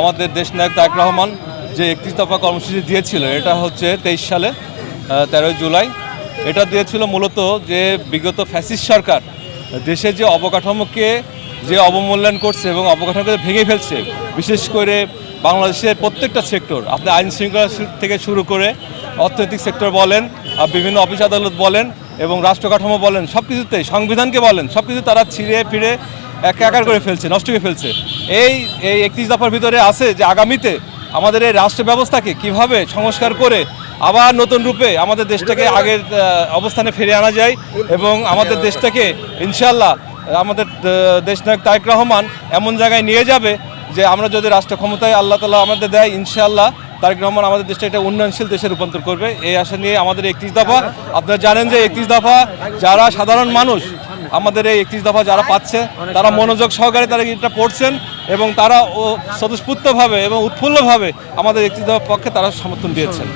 আমাদের দেশ নায়ক তারেক রহমান যে একত্রিশ দফা কর্মসূচি দিয়েছিল, এটা হচ্ছে তেইশ সালে তেরোই জুলাই। এটা দিয়েছিল মূলত যে বিগত ফ্যাসিস্ট সরকার দেশের যে অবকাঠামোকে যে অবমূল্যায়ন করছে এবং অবকাঠামোকে ভেঙে ফেলছে, বিশেষ করে বাংলাদেশের প্রত্যেকটা সেক্টর, আপনি আইন শৃঙ্খলা থেকে শুরু করে অর্থনৈতিক সেক্টর বলেন, আর বিভিন্ন অফিস আদালত বলেন এবং রাষ্ট্রকাঠামো বলেন সব কিছুতেই সংবিধানকে বলেন সব কিছু তারা ছিঁড়ে ফিরে এক একার করে ফেলছে, নষ্ট করে ফেলছে। এই এই একত্রিশ দফার ভিতরে আছে যে আগামীতে আমাদের এই রাষ্ট্র ব্যবস্থাকে কীভাবে সংস্কার করে আবার নতুন রূপে আমাদের দেশটাকে আগের অবস্থানে ফিরে আনা যায় এবং আমাদের দেশটাকে ইনশাল্লাহ আমাদের দেশনায়ক তারেক রহমান এমন জায়গায় নিয়ে যাবে যে আমরা যদি রাষ্ট্র ক্ষমতায় আল্লাহ তালা আমাদের দেয় ইনশাল্লাহ তারেক রহমান আমাদের দেশটা একটা উন্নয়নশীল দেশে রূপান্তর করবে। এই আশা নিয়ে আমাদের একত্রিশ দফা, আপনারা জানেন যে একত্রিশ দফা যারা সাধারণ মানুষ, আমাদের এই একত্রিশ দফা যারা পাচ্ছে, তারা মনোযোগ সহকারে তারা এটা পড়ছেন এবং তারা ও স্বতঃস্ফূর্তভাবে এবং উৎফুল্লভাবে আমাদের একত্রিশ দফার পক্ষে তারা সমর্থন দিয়েছেন।